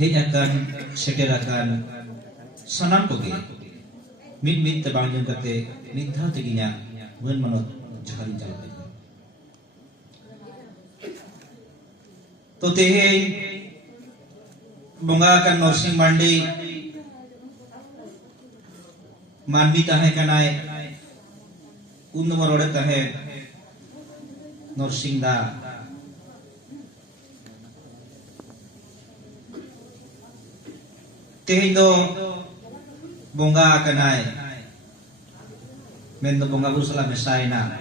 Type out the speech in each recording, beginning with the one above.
hej akan seker akan sanam koge mid te bangjun kate midha teginya mun manot jahari jalan to tehe bonga akan norsing mandi manbi tahe kanai un nomor tahe norsing da tehe do bonga kanai men do bonga buru sala mesaina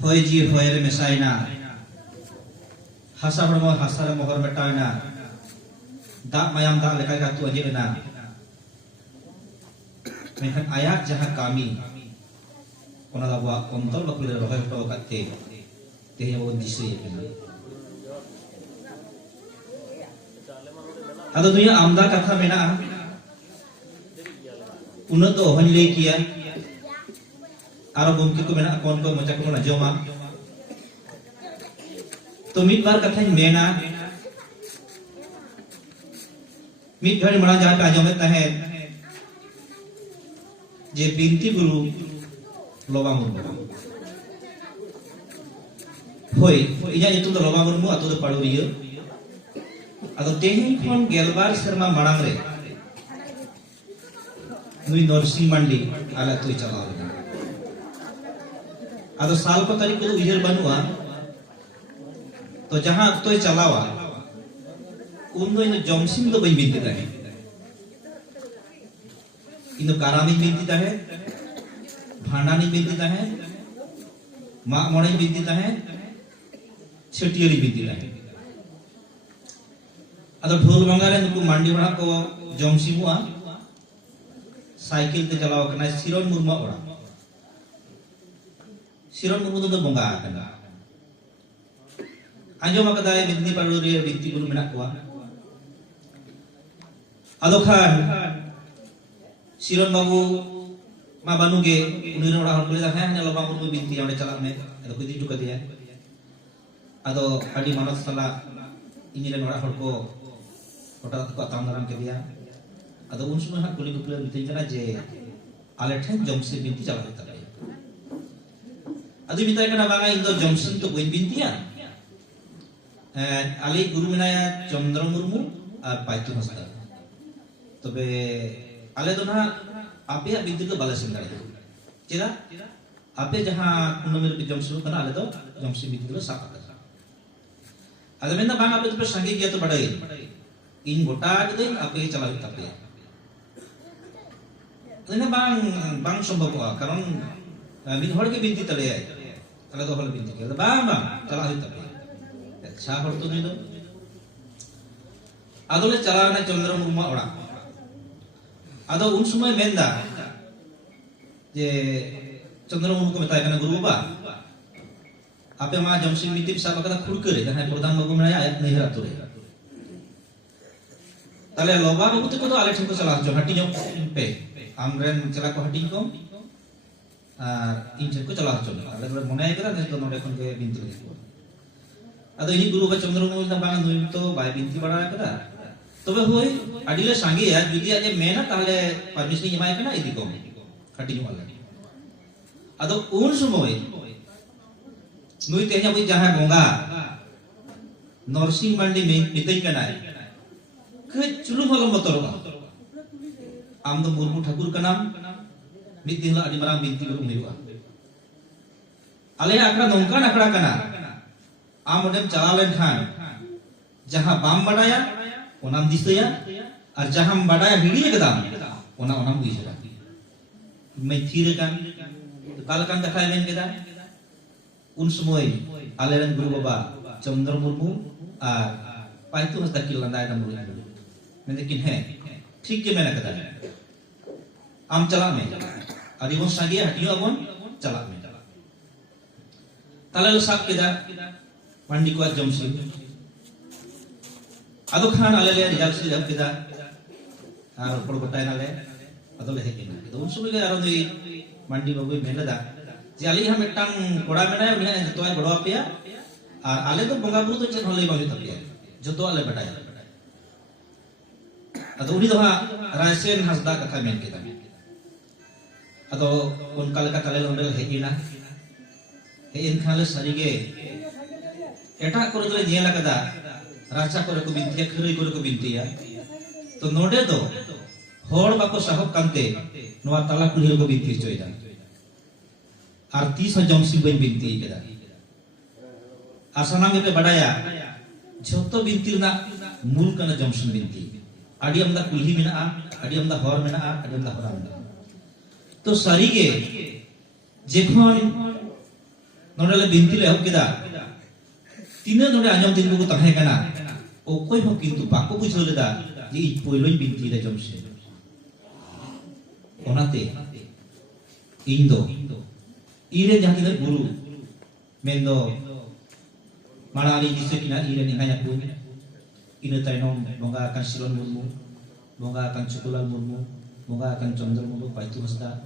hoy ji hoy re mesaina hasa hormo hasa mohor betaina dak mayam dak lekai katu aje na mehan ayat jahat kami ona lawa kontol bakul rohay to katte tehe wo disri ado dunia amda katha mena unat do ohani lay kiya aro gomki ko mena kon ko mocha ko na joma to mid bar katha mena mid ghari mara jaha pe ajomet tahe je binti guru loba murmu hoy inya itu do loba murmu atu do paduriya ado tehin khon gelbar serma marang re nui norsing mandi ala tu chalao ado sal ko tarik ko ujar banua to jaha toy chalawa undo ino jomsim do bai binti tahe ino karami binti tahe bhandani binti tahe mak mone binti tahe chetiari binti tahe ado ढोल बंगारे नुकु मंडी बड़ा को जमसिमुआ cycle ते चलाव कना सिरन मुर्मा ओड़ा सिरन मुर्मु तो बंगा कना आजो मकदाय बिंदी पारुरी बिंती गुरु मेना कोआ ado khan siron babu ma banuge unir oड़ा hor kule hanya loba murmu binti onde chalak me ado kudi juka dia ado adi manos sala ini ren oड़ा hor ko otak ko atam daram ke dia ado un sumay ha kuli gupla bitin jana je ale then jomsi binti chala hota gai ado bitai kana banga indo jomsin to boin binti ya ali guru menaya Chandra Murmu ar Paitu Hasta tobe ale do na ape binti ko balasin dare cheda ape jaha kunomir ke jomsi kana ale do jomsi binti ko sapa kata ado menda banga ape to sangi gya to badai in gota gede ape chala hota pe ene bang সম্ভব কারণ min hor ke binti tale ay tale do hol binti ke bang chala hota pe acha hor to ni do adole chala na Chandra Murmu oड़ा ado un sumay menda je Chandra Murmu ko metai kana guru baba ape ma jomsim binti sapa kata khud kare jahan pradhan babu menaya ayat nahi ratore tale loba babu te ko ale thiko chala jo hati jo pe amren chala ko hati ko ar in ko chala jo ale monay kara ne to node kon ke binti ko ado ini guru ba Chandra Murmu na bang nui to bai binti bara kara tobe hoy adile sange ya judi aje mena tahale permission emai kana idi ko hati jo ala ado un sumoy nui tehnya boi jaha bonga norsing mandi me mitai kana ke chulu holom motor am do Murmu Thakur kanam mid din la adi marang binti guru niwa ale akra nongkan akra kana am odem chalalen khan jaha bam badaya onam disaya ar jaham badaya hidi kedam onam buijara mai thire kan kal kan dekhai men keda un sumoy aleran guru baba Chandra Murmu ar Paitu Hasta kilandai na mulu men lekin hai ठीक के मैंने कहा आम चला में अरिवों सागिया हटियो अबोन चला में तले साक केदा मंडी को जमसी अदो खान आले ले रिजल्ट से जब केदा आर पड़ बताय नाले अदो ले हेकिन तो उन समय के आरो दी मंडी बाबू मेला दा जे आली हम एकटांग कोड़ा मेना उन्हें तोय बड़वा पेया और आले तो बंगा बुरु तो चेन होले बाबे तपिया joto ale badaya ado uni do ha Raisen Hasda katha men kita ado onka leka tale londel hejina hein khale sarige eta kore dole nyela kada racha kore ko bintiya khiroi kore ko bintiya to node do hor bako sahok kante noa tala kulhir ko binti choida arti sa jomsi bain binti kada asana me badaya joto binti na mul kana jomsin binti adi amda kulhi mena adi amda hor mena adi amda horam to sarige jekhon nodale binti le hok keda tina node anjom tin ko tahe kana okoi ho kintu bako bujho leda je poiloi binti le jomse onate indo ire jahan tina guru mendo marali disekina ire ni hanya pun ina tainom bonga akan Silon Murmu bonga akan Cukulal Murmu bonga akan Chandra Murmu Paitu Hasda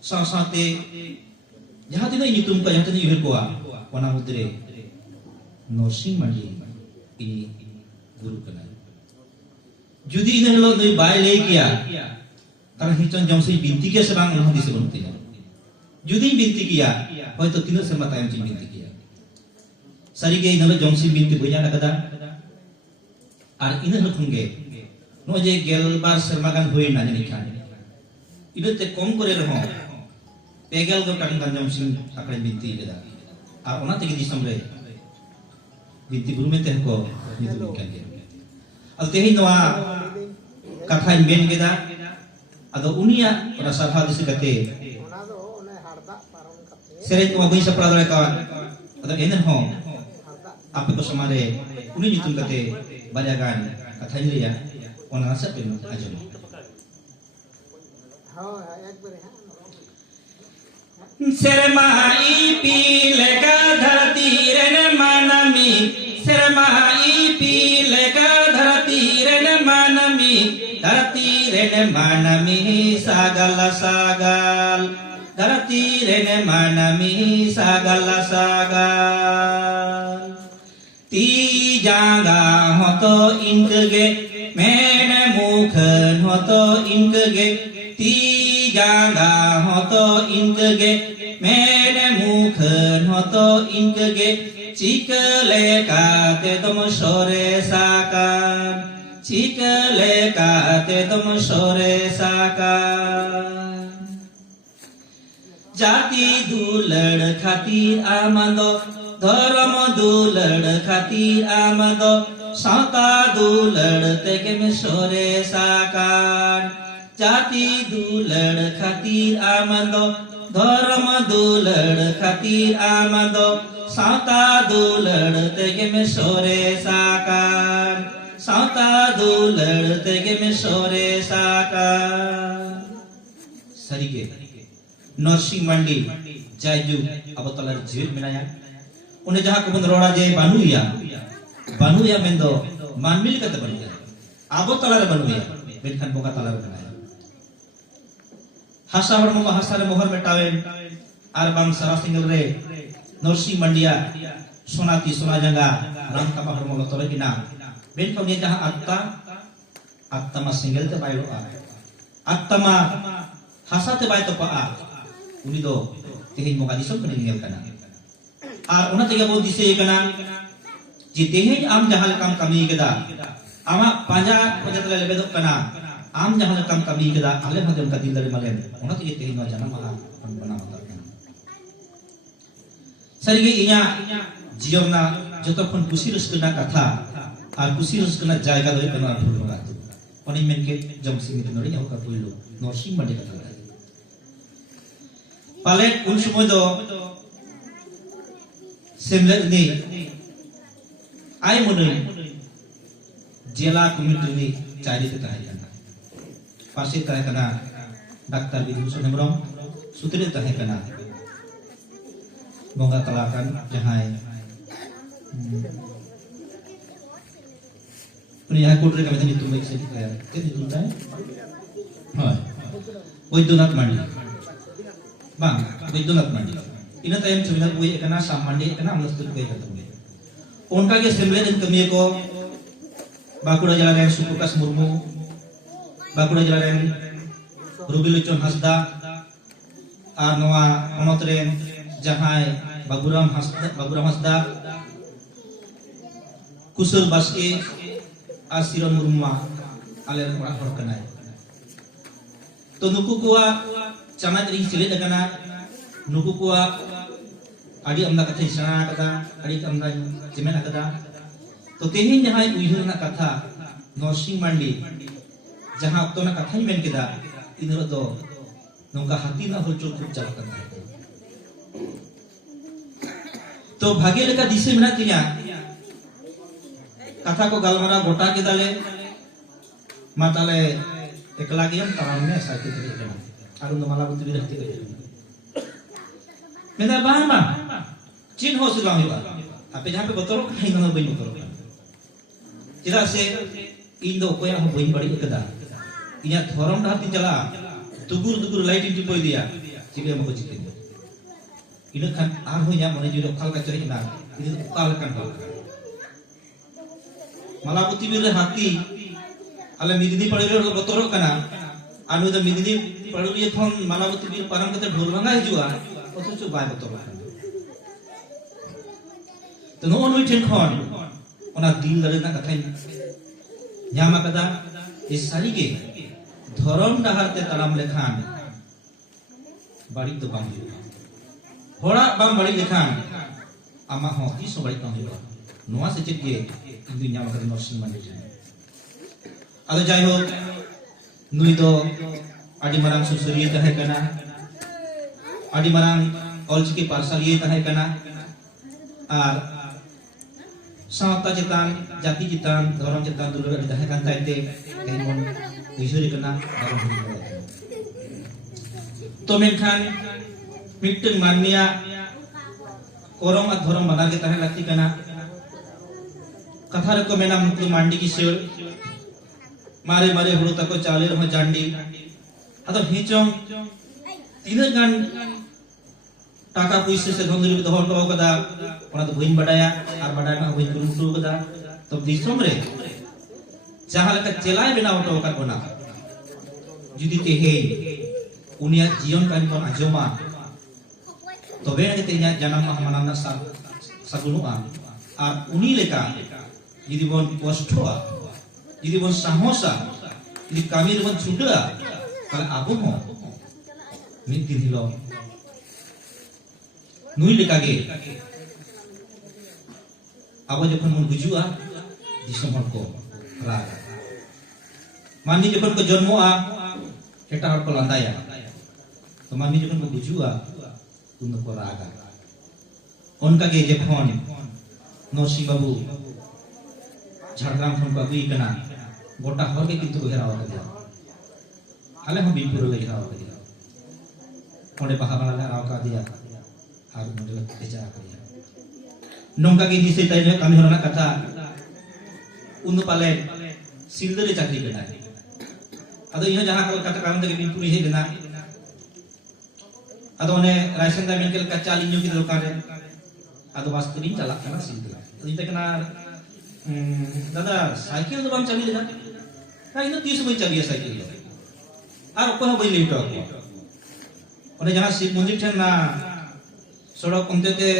sate jahan tina nyutum ka jahan tina yuhir koa wana mudre Norsing Mandi ini guru kana judi ina helo noi bai lei kiya karena hicon jomse binti kiya sebang noh dise bonte judi binti kiya hoyto tino serma tayam cing binti kiya sarige ina jomse binti boya nakada ar ina helo khunge no je gelbar serma gan hoy na ni khan ina te kom kore reho pegel go kan jomse akre binti kada ar ona tege disomre binti guru mete ko nitu kan ge al tehi noa katha ben keda ado unia rasa hal disekate sering ko bayi sapra dole kawan ado enen ho ape ko samare uni nitum kate balagan katha ni ya ona asa pen ajom Sermai pilega dharati rene manami Sermai pilega dharati rene manami dharati rene manami sagal sagal dharati rene manami sagal sagal ti jaga hoto ingge mene mukhan hoto ingge ti jaga hoto ingge mene mukhan hoto ingge chikale kate tum sore sakan chikale kate tum sore sakan jati dulad khatir amado dharam dulad khatir amado sata dulad tege me sore sakan jati dulad khatir amado dharam dulad khatir amado sata dulad tege me sore sakan sata dulad tege me sore sakan sarige Norsing Mandi Jaju abotalar jir menaya une jaha ko bon roda je banuya mendo manmil kata baniya abotalar banuya benkan boga talar benaya hasa hormo bahasa re mohor betawen ar bang sara single re Norsing Mandia sonati sona janga ram kama hormo lotore kina ben ko ni jaha atta ma single te bailo atta ma hasa te bai to pa uni do tehin mo kadison ko ningel kana ar una tega bo dise kana ji tehin am jahal kam kami keda ama panja tele lebe do kana am jahal kam kami keda ale madem kadil dari malen una tege tehin ma jana ma bana mata sarige inya jiona jotokhon kusi raskana katha ar kusi raskana jayga doi kana phulunga oni menke jomsing nori yaw ka puilu Norsing Mandi katha palet un sumoy do semlet ni ai munui jela komite ni cari ke tahan pasti tahan kana Dr. Bidhusan Hembrong sutri tahan kana bonga telakan jahai pria kudre kami tadi tumai sedikit ya itu tuntai hai Boydonat Mandi bang Boydonat Mandi ina tayam sebenarnya gue kena sam mandi kena amlas tu gue kata gue onka ke sembilan dan kami ko Bakuda Jala ren Sukukas Murmu, Bakuda Jala ren Rubiluchon Hasda, ar noa honot ren jahai Baguram Hasda, Kusul Baske, Asiron Murma, aler orang hor kanai. To nuku kuwa camat ring silit akana, nuku kuwa adi amda kata isana kata, adi amda jemen kata. To tehin jahai uihur na kata, Norsing Mandi, jaha okto na kata men kita, inuro to nongka hati na hulcul kup jala kata. To bhage leka dise menat tinya, kata ko galmara gota kita le, matale ekla kiam taramnya sakit itu kan. Arun to malah putri dah kita. Menda bahama, chin ho silang hiba. Apa jaha pe botor kai ngono bain botor. Tidak se Indo ko yang bain badi kada. Inya thorom dah tin jala. Tugur light inti poi dia. Cibe mo ko cikin. Ino kan arhonya mone juro kal ka cari ina. Ini kal kan hal. Malah putri bir hati ala midini padile botor kana. Anu da midini padile thon malah putri bir param kate ढोल banga hijua. Otocho bai botor kana. To no noi ten khon ona dil dare na katha nyama kada isarige dhorom dahar te taram lekhan bari to bang hora bang bari lekhan ama ho ki so bari kam hiba noa se chet ge indu nyama kada Norsing Mandi ado jai ho nui do adi marang susuriye tahe kana adi marang olchiki parsaliye tahe kana ar Sawata cetan, jati cetan, dorong cetan dulu di dahakan taite, kaimon isuri kena dorong hidup. To menkan, miteng mania, korong at dorong banar kita hendak tikana. Kata reko menam muktu mandi kisir, mare hulu tako calir ho jandi, atau hicong, tidak kan taka puisi se dhonduri bi dohor to kada ona to buin badaya ar badaya ma buin kuruntu kada to disom re jaha leka celai benaw to kan ona judi tehe unia jion kan kon ajoma to be na tenya janam mahmanana sagunua ar uni leka jidi bon kostoa jidi bon sahosa jidi kami bon chuda kala abu mo min hilo nui lekage abo jokon mon gujua disomon ko raga mandi jokon ko jonmoa eta har ko landaya to mandi jokon ko gujua tundo ko raga onkage jekon Norsing babu Jhargram khon ko agui kana gota hor ke kintu gherawa ka dia ale ho binpur le gherawa ka dia onde pahabala gherawa ka dia Aku model kerja kaya. Nongka gini ceritanya kami orang kata untuk pale silder cakri kena. Atau ini jangan kalau kata kami dari pintu ini kena. Atau ne raisan dah mungkin kaca linju kita lokal. Atau pas ini calak kena silder. Atau kita kena dada cycle tu bang cari dah. Nah ini tius boleh cari cycle. Ar apa yang boleh itu aku. Orang jangan sih mungkin cina सड़क उनते ते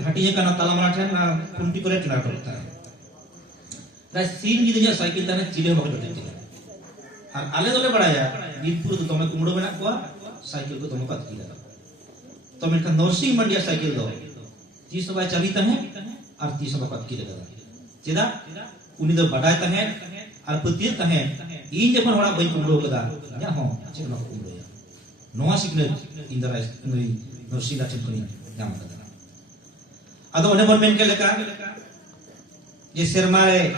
हटिया का ना ताला मराठा ना कुंटी करे चला करता है राय सीन जी दिया साइकिल ताने चिले हो गए थे और आले दोले बढ़ाया बीतपुर तो तुम्हें कुमड़ो बना कुआ साइकिल को तुम्हें पत किया तो मेरे का Norsing Mandi साइकिल दो 30 बाय चली तने और 30 बाय पत किया था चिदा उन्हीं तो बढ़ाया तने और पतिय तने इन जब हमारा भाई कुमड़ो कदा या हो चिकना कुमड़ो या नोआ सिग्नल इंदरा Norsing दा चिकनी nyam kada ado one bon men ke leka je sermare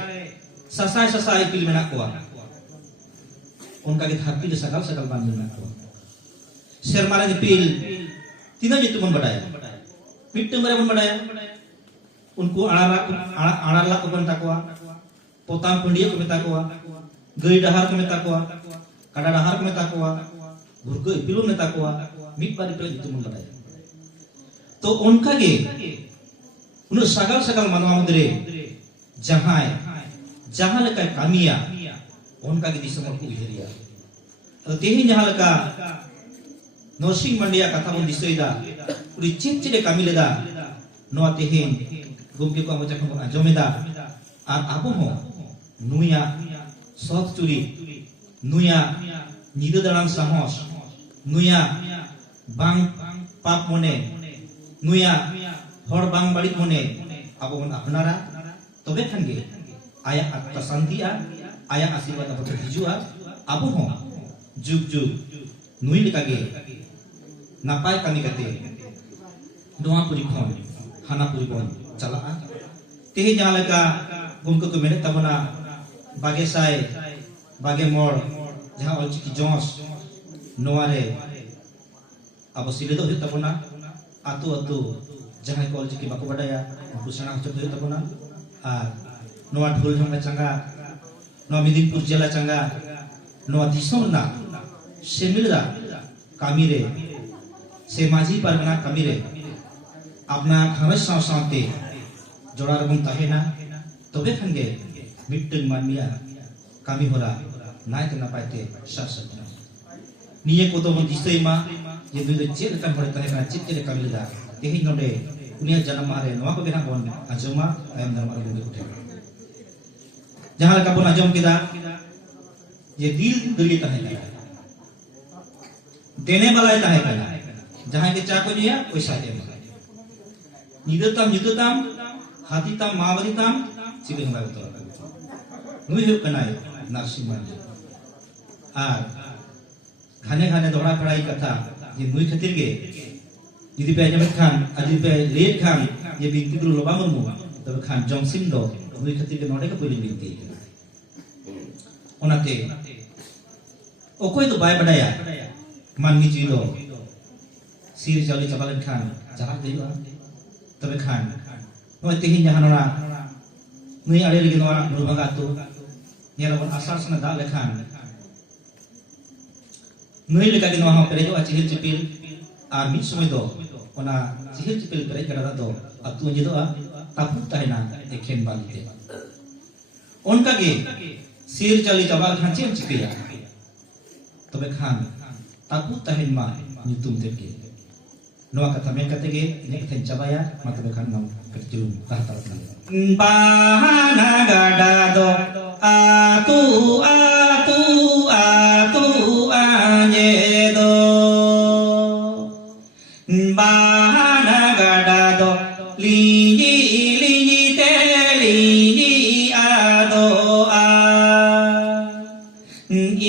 sasai pil menak ko unka ke thapi de sakal ban menak ko sermare de pil tina jitu mon badaya mittu mare mon badaya unku anala ko ban takwa potam pundiya ko metakwa gai dahar ko metakwa kada dahar ko metakwa burgo ipilu metakwa mit bari pe jitu mon badaya तो उनका के उन सगल मनवा मंदिरे जहां जहां लेका कामिया उनका के दिसम को उयहरिया तो तेही जहां लेका नरसिंह मांडिया कथा बन दिसोइदा उरी चिचे कामी लेदा नोआ तेही गोमके को आमचा को आजमेदा आर आबो हो नुया सत चुरी नुया निदो दालान साहस नुया बांग पाप मने नुया हर बांग बाड़ित मने आबो बन अपनारा तबे खानगे आया आत्मा शांतिया आया आशीर्वाद अब हिजुआ आबो हो जुग जुग नुई लेकागे नापाय कामी कते नोआ पुरी खन हाना पुरी बन चला तेहे जहां लेका गुमको को मेरे तबना बागे साय बागे मोड़ जहां अलचिकी जोस नोआरे अब सिले दो तबना आतु आतु जहां को अलचिकी बाको बडाया उनको सेना हचो दो तबना आ नोआ ढोल झंगा चंगा नोआ मिदिनपुर जिला चंगा नोआ दिसोम ना सेमिलदा कामिरे से माझी परगना कामिरे अपना घरस साव सावते जोड़ा रबम ताहेना तबे खानगे मिट्टन मानमिया कामी होरा नायते नापायते सासना निये को तो मन दिसैमा ये दुई चेक लेकान हरे ताहेना चित्ते ले कामी लेदा तेहि नोडे उनिया जन्म मारे नोआ को बेना बन आजमा आयम नरमा रबम उठे जहां लेका बन आजम केदा ये दिल दली ताहेना देने वाला ताहेना जहां के चा को निया पैसा दे निदताम हाथी ताम मावरी ताम चिबिन बाय तो नुई हो कनाय नरसिंह मांडी आर खाने खाने दोड़ा पढ़ाई कथा ये नुई खातिर गे यदि पे जमत खान अदि पे रेड खान ये बिनती गुरु लोबा मुर्मू तब खान जमसिम दो नुई खातिर के नोडे का पहली बिनती ओनाते ओकोय तो बाय बडाया मानगी जीलो सिर चाली चबालन खान जहां देवा तबे खान नोय तेहि जहानरा नुई आड़े लगे नोरा बुरबागा तो नेरबन आसार सना दा लेखान नुई लेका के नोहा पेरेजो चिहिल चिपिल आर मिट समय दो ओना चिहिल चिपिल पेरेज गडा दो अतु जेदो तापु ताहेना एखेन बालिते उनका के सिर चाली चबाल खान चेम चिकिया तबे खान तापु ताहेन मा nyutum teke noa kata men katege ne keten cabaya mata bekan nam kerjulum tahta bahana gada do atu atu atu anye do bahana gada do lingi lingi te lingi ado a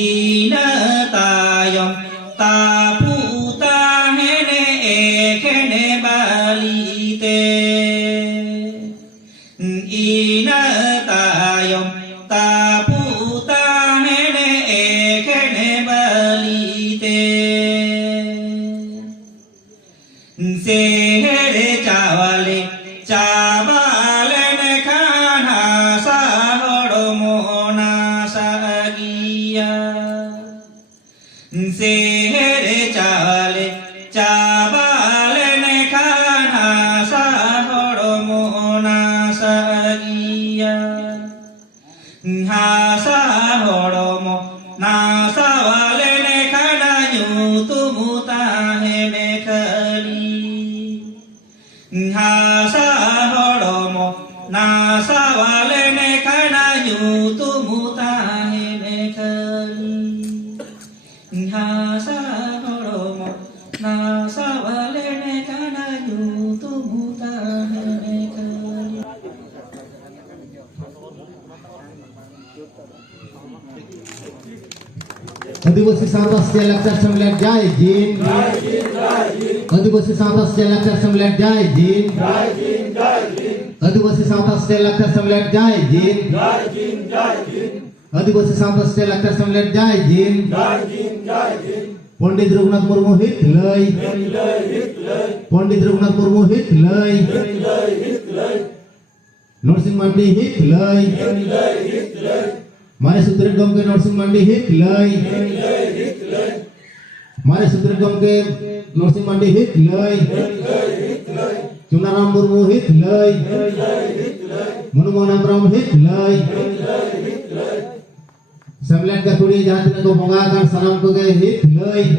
ina tayom tapu tahene ekhene balite ina tayom tapu tahene ekhene balite sehere chawale chabalene khana sahoro mona sagiya sehere chale chabalene khana sahoro mona sagiya ha sahoro mona sawalene khana nyutumuta hene khali ha sahoro mona sawalene khana nyutumuta hene khali Hasa horomo nasa walene kana yutu mutahene kali Adivasi Sahabat Lakshar Samlet Jai Jin Adivasi Sahabat Lakshar Samlet Jai Jin Adivasi Sahabat Lakshar Samlet Jai Jin Adivasi Sahabat Lakshar Samlet Jai Jin Pandit Raghunath Murmu hit lay Pandit Raghunath Murmu hit lay Narasimha Mandi hit lay Mare Sutri Gomke Narasimha Mandi hit lay Mare Sutri Gomke Narasimha Mandi hit lay Chunaram Murmu hit lay Munu-munu prom hit lay. Sembilan ke kuri jahat ko bonga kan sanam ko ge hit lay.